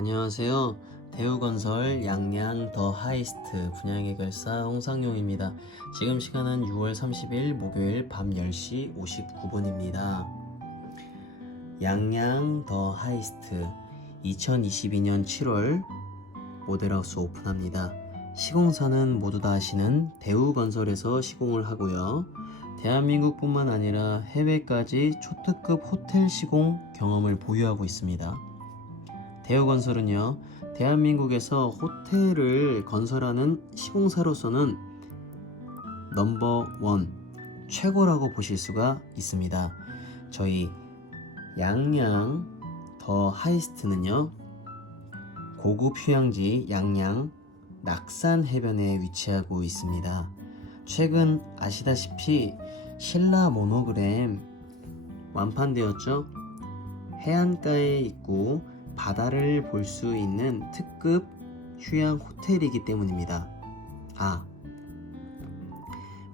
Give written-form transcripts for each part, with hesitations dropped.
안녕하세요. 대우건설 양양 더 하이스트 분양해결사 홍상용입니다. 지금 시간은 6월 30일 목요일 밤 10시 59분입니다. 양양 더 하이스트 2022년 7월 모델하우스 오픈합니다. 시공사는 모두 다 아시는 대우건설에서 시공을 하고요. 대한민국뿐만 아니라 해외까지 초특급 호텔 시공 경험을 보유하고 있습니다. 대우건설은요, 대한민국에서 호텔을 건설하는 시공사로서는 넘버원 최고라고 보실 수가 있습니다. 저희 양양 더 하이스트는요, 고급 휴양지 양양 낙산 해변에 위치하고 있습니다. 최근 아시다시피 신라 모노그램 완판되었죠. 해안가에 있고 바다를 볼 수 있는 특급 휴양 호텔이기 때문입니다.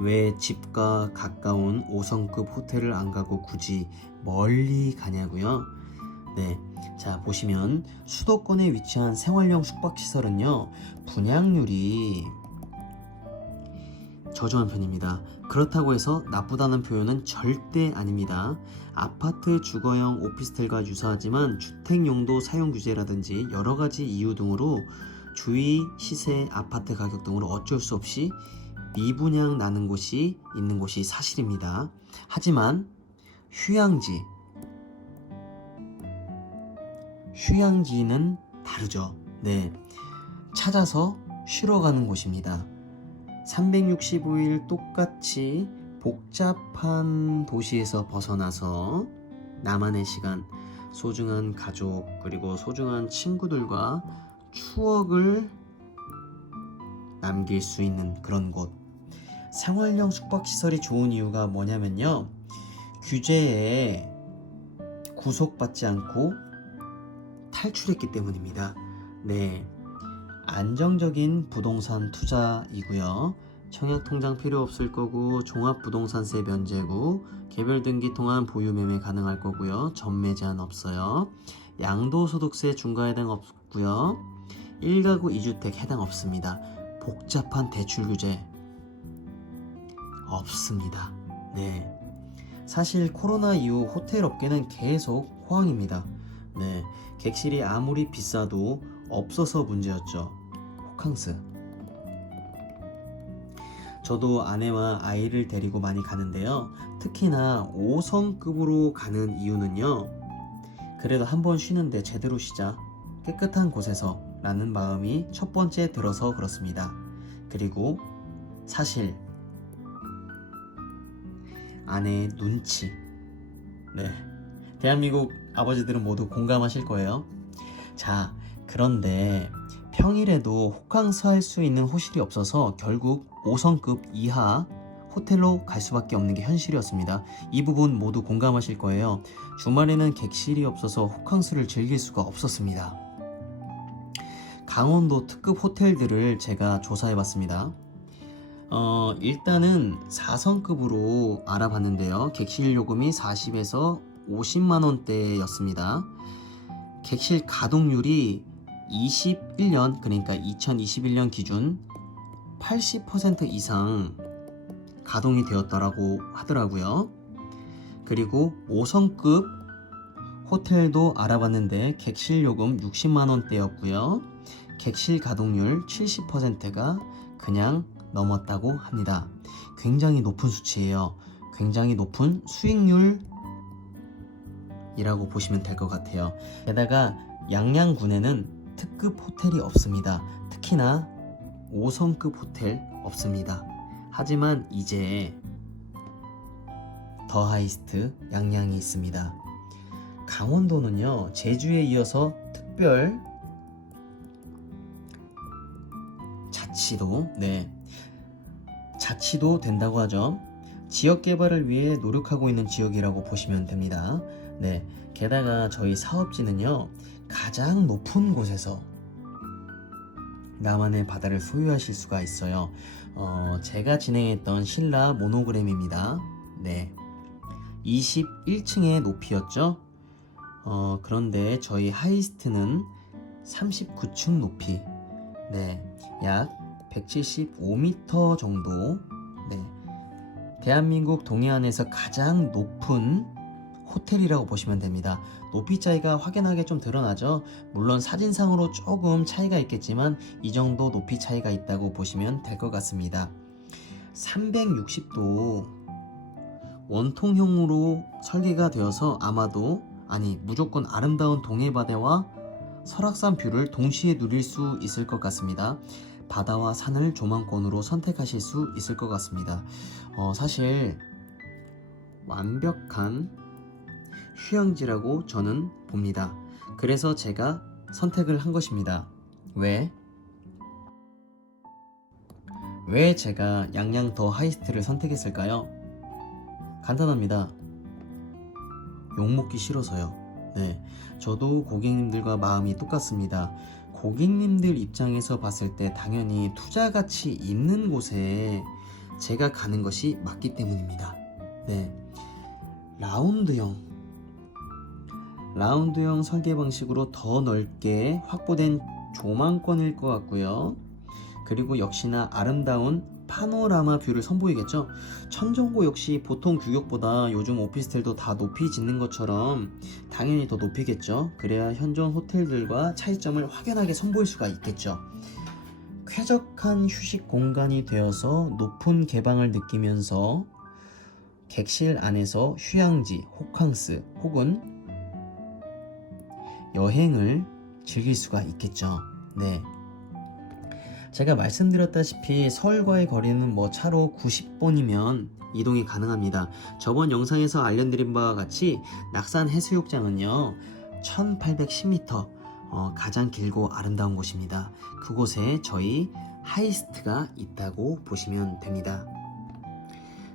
왜 집과 가까운 5성급 호텔을 안 가고 굳이 멀리 가냐고요? 네, 자 보시면 수도권에 위치한 생활형 숙박시설은요, 분양률이 저조한 편입니다. 그렇다고 해서 나쁘다는 표현은 절대 아닙니다. 아파트 주거형 오피스텔과 유사하지만 주택용도 사용 규제라든지 여러가지 이유 등으로 주위 시세 아파트 가격 등으로 어쩔 수 없이 미분양 나는 곳이 있는 곳이 사실입니다. 하지만 휴양지는 다르죠. 네, 찾아서 쉬러 가는 곳입니다. 365일 똑같이 복잡한 도시에서 벗어나서 나만의 시간, 소중한 가족, 그리고 소중한 친구들과 추억을 남길 수 있는 그런 곳. 생활형 숙박시설이 좋은 이유가 뭐냐면요, 규제에 구속받지 않고 탈출했기 때문입니다. 네, 안정적인 부동산 투자이고요. 청약통장 필요 없을 거고, 종합부동산세 면제고, 개별등기 통한 보유매매 가능할 거고요. 전매 제한 없어요. 양도소득세 중과해당 없고요. 1가구 2주택 해당 없습니다. 복잡한 대출 규제 없습니다. 네, 사실 코로나 이후 호텔 업계는 계속 호황입니다. 네, 객실이 아무리 비싸도 없어서 문제였죠. 호캉스. 저도 아내와 아이를 데리고 많이 가는데요. 특히나 5성급으로 가는 이유는요, 그래도 한번 쉬는데 제대로 쉬자, 깨끗한 곳에서 라는 마음이 첫 번째 들어서 그렇습니다. 그리고 사실 아내의 눈치. 네, 대한민국 아버지들은 모두 공감하실 거예요. 자, 그런데 평일에도 호캉스 할 수 있는 호실이 없어서 결국 5성급 이하 호텔로 갈 수밖에 없는 게 현실이었습니다. 이 부분 모두 공감하실 거예요. 주말에는 객실이 없어서 호캉스를 즐길 수가 없었습니다. 강원도 특급 호텔들을 제가 조사해봤습니다. 일단은 4성급으로 알아봤는데요. 객실 요금이 40에서 50만원대였습니다. 객실 가동률이 21년, 그러니까 2021년 기준 80% 이상 가동이 되었다라고 하더라고요. 그리고 5성급 호텔도 알아봤는데 객실 요금 60만원대였고요. 객실 가동률 70%가 그냥 넘었다고 합니다. 굉장히 높은 수치예요. 굉장히 높은 수익률 이라고 보시면 될 것 같아요. 게다가 양양군에는 특급 호텔이 없습니다. 특히나 5성급 호텔 없습니다. 하지만 이제 더 하이스트 양양이 있습니다. 강원도는요, 제주에 이어서 특별 자치도 된다고 하죠. 지역 개발을 위해 노력하고 있는 지역이라고 보시면 됩니다. 네, 게다가 저희 사업지는요, 가장 높은 곳에서 나만의 바다를 소유하실 수가 있어요. 제가 진행했던 신라 모노그램입니다. 네, 21층의 높이였죠. 그런데 저희 하이스트는 39층 높이, 네, 약 175m 정도, 네, 대한민국 동해안에서 가장 높은 호텔이라고 보시면 됩니다. 높이 차이가 확연하게 좀 드러나죠. 물론 사진상으로 조금 차이가 있겠지만 이 정도 높이 차이가 있다고 보시면 될 것 같습니다. 360도 원통형으로 설계가 되어서 아마도, 아니 무조건 아름다운 동해바다와 설악산 뷰를 동시에 누릴 수 있을 것 같습니다. 바다와 산을 조망권으로 선택하실 수 있을 것 같습니다. 사실 완벽한 휴양지라고 저는 봅니다. 그래서 제가 선택을 한 것입니다. 왜 제가 양양 더 하이스트를 선택했을까요? 간단합니다. 욕먹기 싫어서요. 네, 저도 고객님들과 마음이 똑같습니다. 고객님들 입장에서 봤을 때 당연히 투자 가치 있는 곳에 제가 가는 것이 맞기 때문입니다. 네, 라운드형 설계 방식으로 더 넓게 확보된 조망권일 것 같고요. 그리고 역시나 아름다운 파노라마 뷰를 선보이겠죠. 천정고 역시 보통 규격보다 요즘 오피스텔도 다 높이 짓는 것처럼 당연히 더 높이겠죠. 그래야 현존 호텔들과 차이점을 확연하게 선보일 수가 있겠죠. 쾌적한 휴식 공간이 되어서 높은 개방을 느끼면서 객실 안에서 휴양지, 호캉스 혹은 여행을 즐길 수가 있겠죠. 네, 제가 말씀드렸다시피 서울과의 거리는 차로 90분이면 이동이 가능합니다. 저번 영상에서 알려드린 바와 같이 낙산 해수욕장은요 1810m, 가장 길고 아름다운 곳입니다. 그곳에 저희 하이스트가 있다고 보시면 됩니다.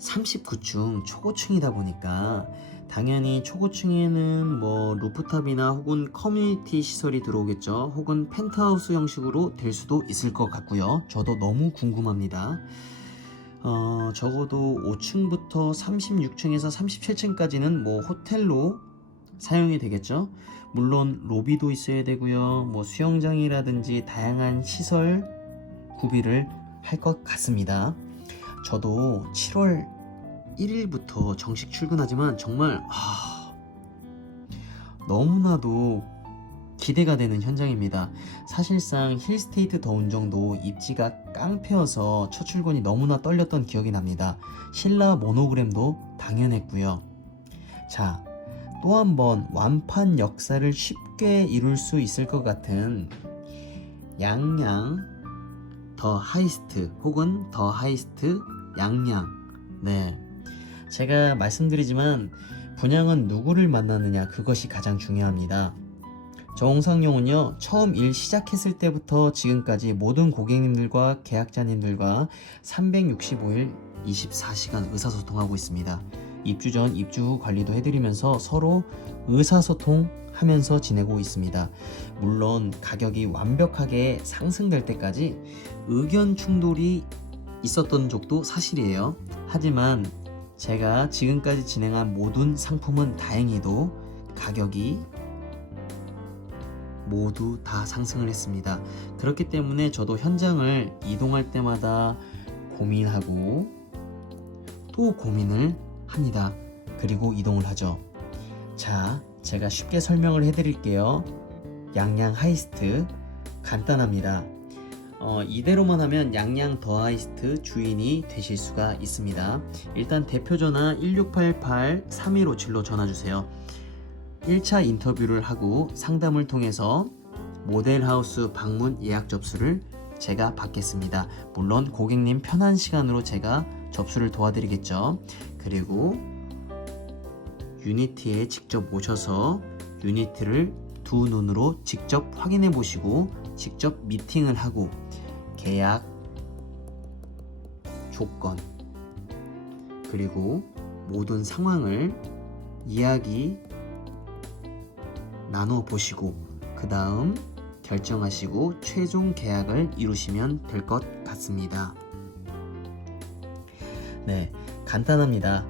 39층 초고층이다 보니까 당연히 초고층에는 루프탑이나 혹은 커뮤니티 시설이 들어오겠죠. 혹은 펜트하우스 형식으로 될 수도 있을 것 같고요. 저도 너무 궁금합니다. 적어도 5층부터 36층에서 37층까지는 호텔로 사용이 되겠죠. 물론 로비도 있어야 되고요. 수영장이라든지 다양한 시설 구비를 할 것 같습니다. 저도 7월 1일부터 정식 출근하지만 정말 너무나도 기대가 되는 현장입니다. 사실상 힐스테이트 더운정도 입지가 깡패여서 첫 출근이 너무나 떨렸던 기억이 납니다. 신라 모노그램도 당연했고요. 자, 또 한 번 완판 역사를 쉽게 이룰 수 있을 것 같은 양양 더 하이스트 혹은 더 하이스트 양양. 네, 제가 말씀드리지만 분양은 누구를 만나느냐, 그것이 가장 중요합니다. 정상용은요 처음 일 시작했을 때부터 지금까지 모든 고객님들과 계약자님들과 365일 24시간 의사소통하고 있습니다. 입주 전 입주 후 관리도 해드리면서 서로 의사소통하면서 지내고 있습니다. 물론 가격이 완벽하게 상승될 때까지 의견 충돌이 있었던 적도 사실이에요. 하지만 제가 지금까지 진행한 모든 상품은 다행히도 가격이 모두 다 상승을 했습니다. 그렇기 때문에 저도 현장을 이동할 때마다 고민하고 또 고민을 합니다. 그리고 이동을 하죠. 자, 제가 쉽게 설명을 해드릴게요. 양양 하이스트 간단합니다. 이대로만 하면 양양 더 하이스트 주인이 되실 수가 있습니다. 일단 대표전화 1688-3157로 전화주세요. 1차 인터뷰를 하고 상담을 통해서 모델하우스 방문 예약 접수를 제가 받겠습니다. 물론 고객님 편한 시간으로 제가 접수를 도와드리겠죠. 그리고 유니티에 직접 오셔서 유니티를 두 눈으로 직접 확인해 보시고 직접 미팅을 하고 계약 조건 그리고 모든 상황을 이야기 나눠 보시고 그 다음 결정하시고 최종 계약을 이루시면 될 것 같습니다. 네, 간단합니다.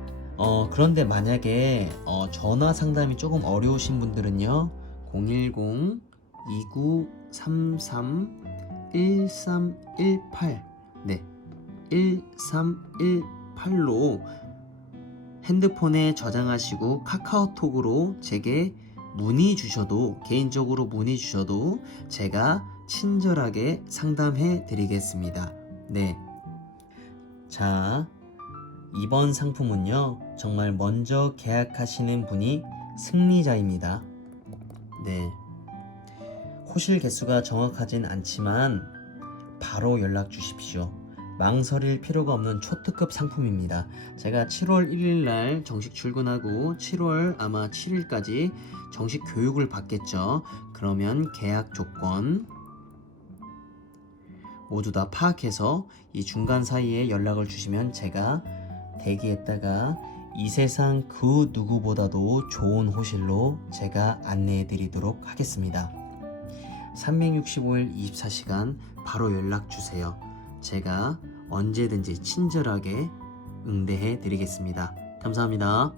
그런데 만약에 전화 상담이 조금 어려우신 분들은요 010 2933-1318 네, 1318로 핸드폰에 저장하시고 카카오톡으로 제게 문의 주셔도, 개인적으로 문의 주셔도 제가 친절하게 상담해 드리겠습니다. 네. 자, 이번 상품은요, 정말 먼저 계약하시는 분이 승리자입니다. 네. 호실 개수가 정확하진 않지만 바로 연락 주십시오. 망설일 필요가 없는 초특급 상품입니다. 제가 7월 1일 날 정식 출근하고 7월 아마 7일까지 정식 교육을 받겠죠. 그러면 계약 조건 모두 다 파악해서 이 중간 사이에 연락을 주시면 제가 대기했다가 이 세상 그 누구보다도 좋은 호실로 제가 안내해 드리도록 하겠습니다. 365일 24시간 바로 연락 주세요. 제가 언제든지 친절하게 응대해 드리겠습니다. 감사합니다.